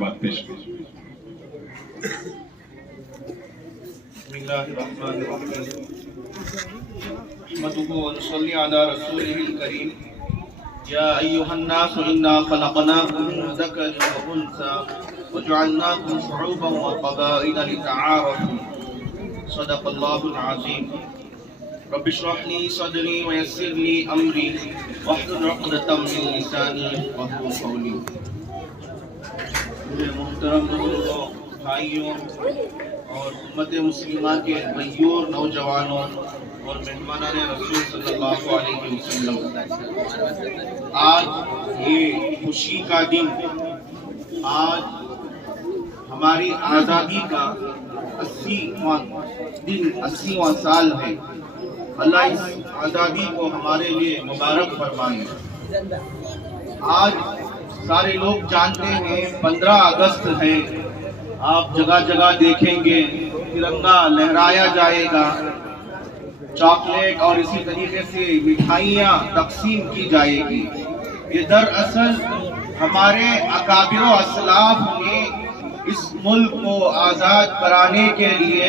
بات پیش کریں۔ بسم اللہ الرحمن الرحیم نحمده ونصلی علی رسولہ الکریم یا ایھا الناس انا خلقناکم من ذکر وانثی وجعلناکم شعوبا وقبائل لتعارفوا صدق اللہ العظیم۔ رب اشرح لي صدری ویسر لي امری واحلل عقدۃ من لسانی یفقهوا قولی۔ میرے محترم بزرگوں، بھائیوں اور امت مسلمہ کے بھائیوں، نوجوانوں اور مہمانان رسول صلی اللہ علیہ وسلم، آج یہ خوشی کا دن، آج ہماری آزادی کا 80واں دن، 80واں سال ہے۔ اللہ اس آزادی کو ہمارے لیے مبارک فرمائے۔ آج سارے لوگ جانتے ہیں 15 اگست ہے، آپ جگہ جگہ دیکھیں گے ترنگا لہرایا جائے گا، چاکلیٹ اور اسی طریقے سے مٹھائیاں تقسیم کی جائے گی۔ یہ دراصل ہمارے اکابر و اسلاف نے اس ملک کو آزاد کرانے کے لیے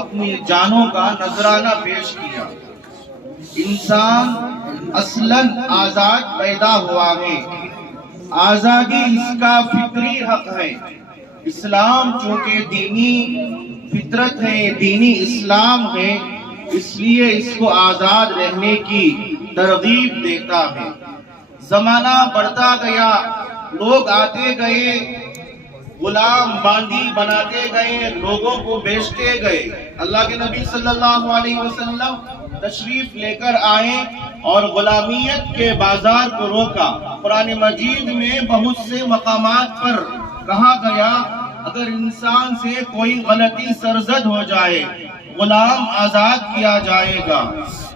اپنی جانوں کا نذرانہ پیش کیا۔ انسان اصلاً آزاد پیدا ہوا ہے، آزادی اس کا فطری حق ہے۔ اسلام چونکہ دینی فطرت ہے، دینی اسلام ہے، اس لیے اس کو آزاد رہنے کی ترغیب دیتا ہے۔ زمانہ بڑھتا گیا، لوگ آتے گئے، غلام باندی بناتے گئے، لوگوں کو بیچتے گئے۔ اللہ کے نبی صلی اللہ علیہ وسلم تشریف لے کر آئے اور غلامیت کے بازار کو روکا۔ قرآن مجید میں بہت سے مقامات پر کہا گیا اگر انسان سے کوئی غلطی سرزد ہو جائے غلام آزاد کیا جائے گا۔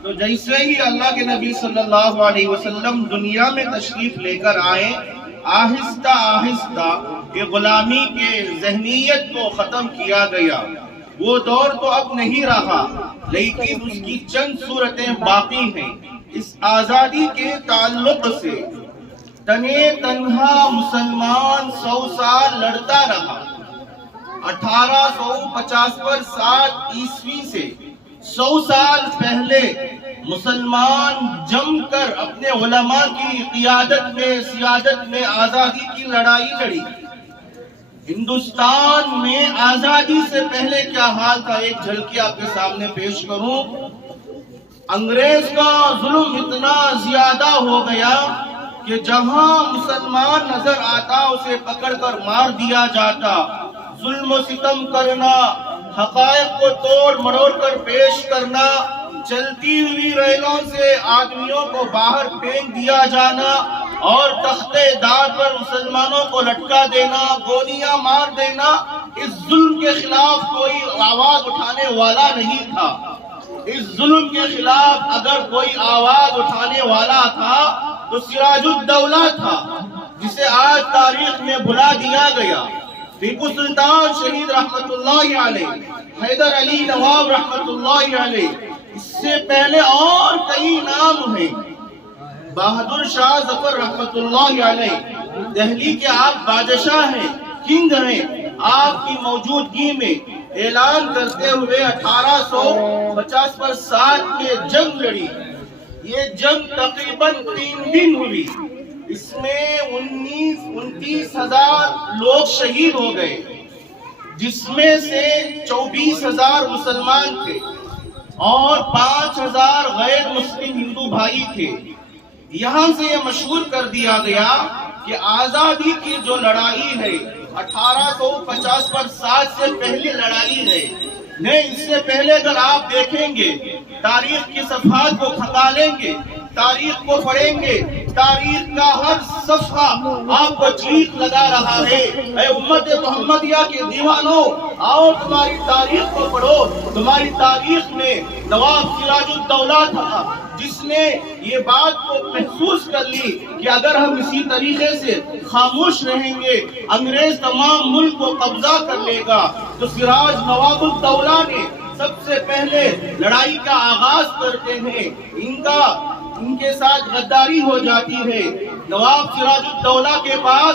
تو جیسے ہی اللہ کے نبی صلی اللہ علیہ وسلم دنیا میں تشریف لے کر آئے، آہستہ آہستہ یہ غلامی کے ذہنیت کو ختم کیا گیا۔ وہ دور تو اب نہیں رہا، لیکن اس کی چند صورتیں باقی ہیں۔ اس آزادی کے تعلق سے تنے تنہا مسلمان 100 سال لڑتا رہا۔ 1850 سے 100 سال پہلے مسلمان جم کر اپنے علماء کی قیادت میں، سیادت میں آزادی کی لڑائی لڑی۔ ہندوستان میں آزادی سے پہلے کیا حال تھا، ایک جھلکی آپ کے سامنے پیش کروں۔ انگریز کا ظلم اتنا زیادہ ہو گیا کہ جہاں مسلمان نظر آتا اسے پکڑ کر مار دیا جاتا۔ ظلم و ستم کرنا، حقائق کو توڑ مروڑ کر پیش کرنا، چلتی ہوئی ریلوں سے آدمیوں کو باہر پھینک دیا جانا اور تختے دار پر مسلمانوں کو لٹکا دینا، گولیاں مار دینا، اس ظلم کے خلاف کوئی آواز اٹھانے والا نہیں تھا۔ اس ظلم کے خلاف اگر کوئی آواز اٹھانے والا تھا تو سراج الدولہ تھا، جسے آج تاریخ میں بھلا دیا گیا۔ ٹیپو سلطان شہید رحمت اللہ علیہ، حیدر علی نواب رحمت اللہ علیہ، اس سے پہلے اور کئی نام ہیں۔ بہادر شاہ ظفر رحمت اللہ علیہ، دہلی کے آپ بادشاہ ہیں، کنگ ہیں، آپ کی موجودگی میں اعلان کرتے ہوئے 1850 میں جنگ لڑی۔ یہ جنگ تقریباً 3 دن ہوئی، اس میں 29,000 لوگ شہید ہو گئے، جس میں سے 24,000 مسلمان تھے اور 5,000 غیر مسلم ہندو بھائی تھے۔ یہاں سے یہ مشہور کر دیا گیا کہ آزادی کی جو لڑائی ہے 1850 سے پہلے لڑائی ہے۔ نہیں، اس سے پہلے اگر آپ دیکھیں گے، تاریخ کی صفحات کو کھنگالیں گے، تاریخ کو پڑھیں گے، تاریخ کا ہر صفحہ آپ کو چیخ لگا رہا ہے، اے امت محمدیہ کے دیوانوں، آؤ تمہاری تاریخ کو پڑھو۔ تمہاری تاریخ میں نواب سراج الدولہ تھا جس نے یہ بات کو محسوس کر لی کہ اگر ہم اسی طریقے سے خاموش رہیں گے انگریز تمام ملک کو قبضہ کر لے گا۔ تو سراج نواب الدولہ نے سب سے پہلے لڑائی کا آغاز کرتے ہیں، ان کے ساتھ غداری ہو جاتی ہے۔ نواب سراج الدولہ کے پاس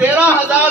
13,000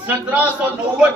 1790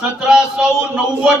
1790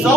100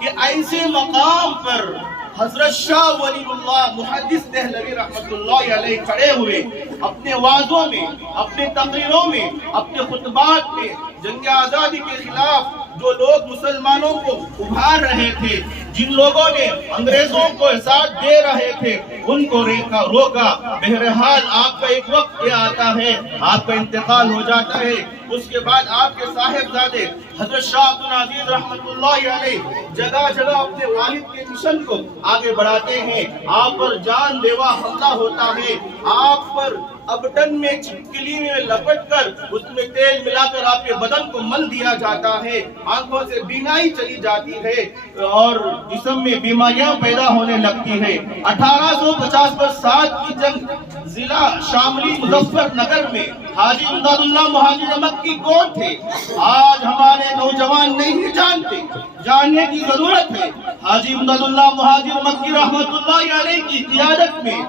کہ ایسے مقام پر حضرت شاہ ولی اللہ محدث دہلوی رحمت اللہ علیہ کھڑے ہوئے اپنے وعظوں میں، اپنے تقریروں میں، اپنے خطبات میں جنگ آزادی کے خلاف جو لوگ مسلمانوں کو ابھار رہے تھے، جن لوگوں نے انگریزوں کو ساتھ دے رہے تھے، ان کو روکا۔ بہرحال آپ کا ایک وقت یہ آتا ہے، آپ کا انتقال ہو جاتا ہے، اس کے بعد آپ کے صاحبزادے حضرت شاہ عبد العزیز رحمت اللہ علیہ جگہ جگہ اپنے والد کے مشن کو آگے بڑھاتے ہیں، آپ پر جان لیوا حملہ ہوتا ہے، آپ پر ابٹن میں چپکلی میں لپٹ کر اس میں تیل ملا کر آپ کے بدن کو مل دیا جاتا ہے، آنکھوں سے بینائی چلی جاتی ہے اور جسم میں بیماریاں پیدا ہونے لگتی ہے۔ 1850 پر 7 کی جنگ ضلع شاملی مظفر نگر میں حاجی امداد اللہ مہاجر مکی کون تھے؟ آج ہمارے نوجوان نہیں جانتے، جاننے کی ضرورت ہے۔ حاجی امداد اللہ مہاجر مکی رحمت اللہ علیہ کی قیادت میں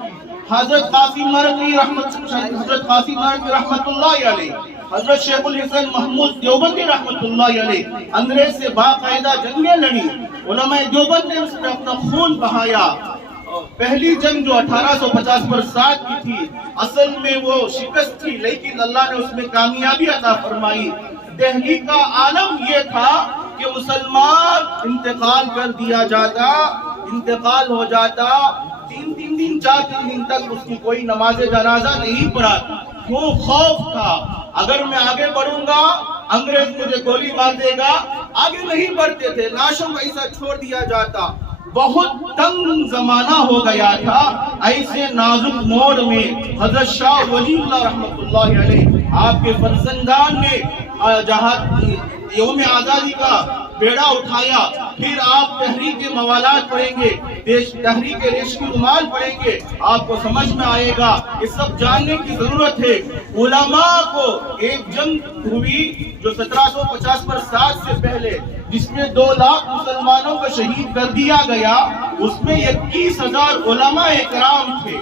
حضرت قاسم نانوتوی رحمت اللہ علیہ، حضرت شیخ الحسن محمود دیوبندی رحمت اللہ علیہ انگریز سے باقاعدہ جنگیں لڑی، علماء دیوبند نے اس میں اپنا خون بہایا۔ پہلی جنگ جو 1850 پر 7 کی تھی، اصل میں وہ شکست تھی، لیکن اللہ نے اس میں کامیابی عطا فرمائی۔ دہلی کا عالم یہ تھا کہ مسلمان انتقال کر دیا جاتا، انتقال ہو جاتا، 3 دن 4 دن تک اس کی کوئی نماز جنازہ نہیں پڑھا، کیوں؟ خوف تھا، اگر میں آگے بڑھوں گا انگریز مجھے گولی مار دے گا، آگے نہیں بڑھتے تھے، لاشوں کو ایسا چھوڑ دیا جاتا۔ بہت تنگ زمانہ ہو گیا تھا، ایسے نازک موڑ میں حضرت شاہ ولی اللہ رحمت اللہ علیہ آپ کے فرزندان نے جہاں یوم آزادی کا بیڑا اٹھایا، پھر آپ تحریک موالات پڑھیں گے، تحریک ریشمی رومال پڑھیں گے، آپ کو سمجھ میں آئے گا۔ یہ سب جاننے کی ضرورت ہے۔ علماء کو ایک جنگ ہوئی جو 1750 پر 7 سے پہلے، جس میں 2 لاکھ مسلمانوں کو شہید کر دیا گیا، اس میں 21,000 علماء اکرام تھے۔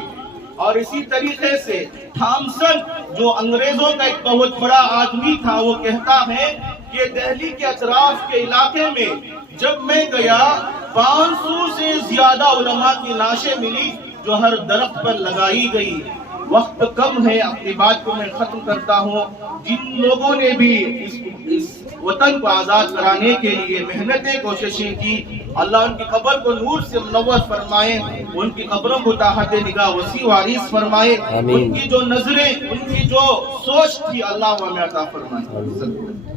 اور اسی طریقے سے تھامسن جو انگریزوں کا ایک بہت بڑا آدمی تھا، وہ کہتا ہے کہ دہلی کے اطراف کے علاقے میں جب میں گیا 500 سے زیادہ علماء کی لاشیں ملی جو ہر درخت پر لگائی گئی۔ وقت کم ہے، اپنی بات کو میں ختم کرتا ہوں۔ جن لوگوں نے بھی اس وطن کو آزاد کرانے کے لیے محنتیں کوششیں کی، اللہ ان کی قبر کو نور سے منور فرمائے، ان کی قبروں کو تحت نگاہ وسیع و عریض فرمائے، ان کی جو نظریں، ان کی جو سوچ تھی اللہ ہمیں عطا فرمائے۔